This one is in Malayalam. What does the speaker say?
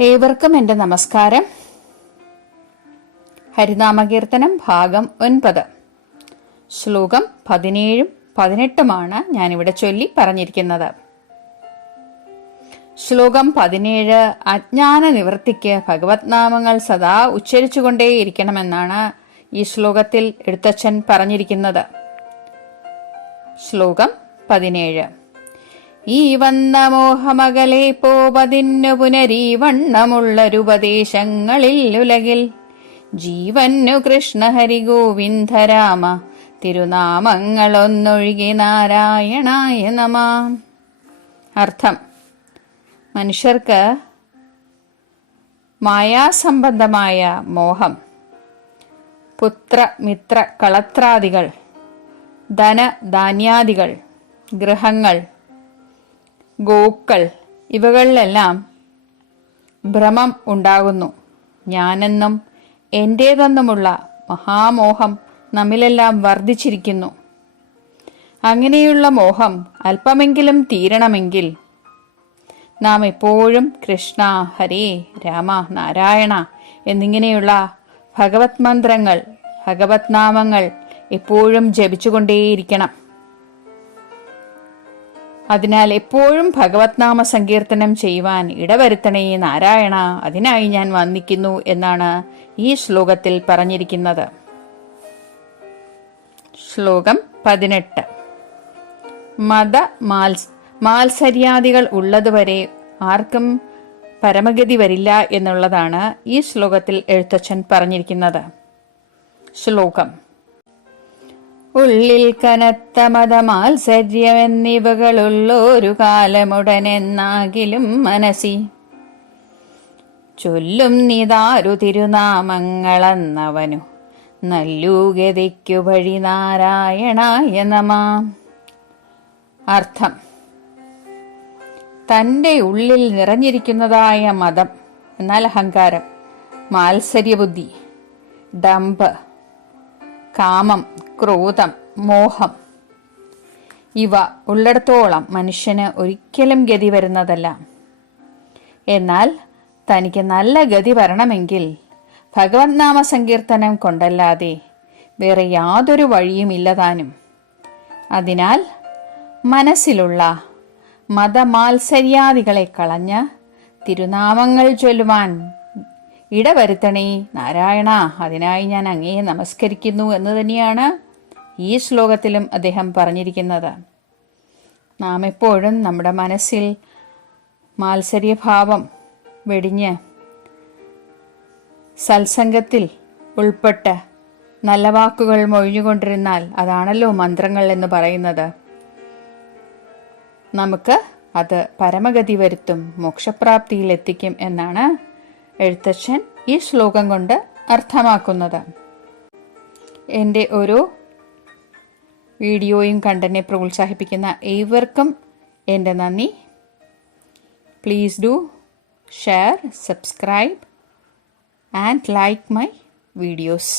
ഏവർക്കും എന്റെ നമസ്കാരം. ഹരിനാമകീർത്തനം ഭാഗം ഒൻപത്. ശ്ലോകം പതിനേഴും പതിനെട്ടുമാണ് ഞാനിവിടെ ചൊല്ലി പറഞ്ഞിരിക്കുന്നത്. ശ്ലോകം പതിനേഴ് അജ്ഞാന നിവൃത്തിക്ക് ഭഗവത് നാമങ്ങൾ സദാ ഉച്ചരിച്ചുകൊണ്ടേയിരിക്കണമെന്നാണ് ഈ ശ്ലോകത്തിൽ എഴുത്തച്ഛൻ പറഞ്ഞിരിക്കുന്നത്. ശ്ലോകം പതിനേഴ്. ഈ വന്ന മോഹമകലെ പോവതിന്നു പുനരീവണ്ണമുള്ളൊരുപദേശങ്ങളിൽ ഉലകിൽ. ജീവന്നു കൃഷ്ണഹരി ഗോവിന്ദരാമ തിരുനാമങ്ങളൊന്നൊഴുകി നാരായണായ നമ. അർത്ഥം മനുഷ്യർക്ക് മായാസംബന്ധമായ മോഹം പുത്ര മിത്ര കളത്രാദികൾ ധന ധാന്യാദികൾ ഗൃഹങ്ങൾ ഗോക്കൾ. ഇവകളിലെല്ലാം ഭ്രമം ഉണ്ടാകുന്നു. ഞാനെന്നും എന്റേതെന്നുമുള്ള മഹാമോഹം നമ്മിലെല്ലാം വർദ്ധിച്ചിരിക്കുന്നു. അങ്ങനെയുള്ള മോഹം അല്പമെങ്കിലും തീരണമെങ്കിൽ നാം എപ്പോഴും കൃഷ്ണ ഹരേ രാമ നാരായണ എന്നിങ്ങനെയുള്ള ഭഗവത് മന്ത്രങ്ങൾ ഭഗവത് നാമങ്ങൾ എപ്പോഴും ജപിച്ചുകൊണ്ടേയിരിക്കണം. അതിനാൽ എപ്പോഴും ഭഗവത് നാമ സങ്കീർത്തനം ചെയ്യുവാൻ ഇടവരുത്തണേ നാരായണ അതിനായി ഞാൻ വന്നിക്കുന്നു എന്നാണ് ഈ ശ്ലോകത്തിൽ പറഞ്ഞിരിക്കുന്നത്. ശ്ലോകം പതിനെട്ട്. മത മാൽസ് മാത്സര്യാദികൾ ഉള്ളതുവരെ ആർക്കും പരമഗതി വരില്ല എന്നുള്ളതാണ് ഈ ശ്ലോകത്തിൽ എഴുത്തച്ഛൻ പറഞ്ഞിരിക്കുന്നത്. ശ്ലോകം ഉള്ളിൽ കനത്ത മതമാത്സര്യമെന്നിവകളുള്ളൊരു കാലമുടനെന്നാകിലും മനസ്സി ചൊല്ലും നിതാരു തിരുനാമങ്ങളെന്നവനു. നല്ലൂഗതിക്കു വഴി നാരായണായ നമ അർത്ഥം. തന്റെ ഉള്ളിൽ നിറഞ്ഞിരിക്കുന്നതായ മതം എന്നാൽ അഹങ്കാരം മാത്സര്യബുദ്ധി ഡംബ് കാമം ക്രോധം മോഹം. ഇവ ഉള്ളിടത്തോളം മനുഷ്യന് ഒരിക്കലും ഗതി വരുന്നതല്ല. എന്നാൽ തനിക്ക് നല്ല ഗതി വരണമെങ്കിൽ ഭഗവത് നാമ സങ്കീർത്തനം കൊണ്ടല്ലാതെ വേറെ യാതൊരു വഴിയുമില്ലതാനും അതിനാൽ മനസ്സിലുള്ള മതമാത്സര്യാദികളെ കളഞ്ഞ് തിരുനാമങ്ങൾ ചൊല്ലുവാൻ ഇടവരുത്തണേ. നാരായണ അതിനായി ഞാൻ അങ്ങയെ നമസ്കരിക്കുന്നു എന്ന് തന്നെയാണ് ഈ ശ്ലോകത്തിലും അദ്ദേഹം പറഞ്ഞിരിക്കുന്നത്. നാം എപ്പോഴും നമ്മുടെ മനസ്സിൽ മാത്സര്യഭാവം വെടിഞ്ഞ് സത്സംഗത്തിൽ ഉൾപ്പെട്ട് നല്ല വാക്കുകൾ മൊഴിഞ്ഞുകൊണ്ടിരുന്നാൽ അതാണല്ലോ മന്ത്രങ്ങൾ എന്ന് പറയുന്നത്. നമുക്ക് അത് പരമഗതി വരുത്തും മോക്ഷപ്രാപ്തിയിൽ എത്തിക്കും എന്നാണ് എഴുത്തച്ഛൻ ഈ ശ്ലോകം കൊണ്ട് അർത്ഥമാക്കുന്നത്. എന്റെ ഒരു വീഡിയോയും കണ്ടെന്നെ പ്രോത്സാഹിപ്പിക്കുന്ന ഏവർക്കും എന്റെ നന്ദി. Please do share subscribe and like my videos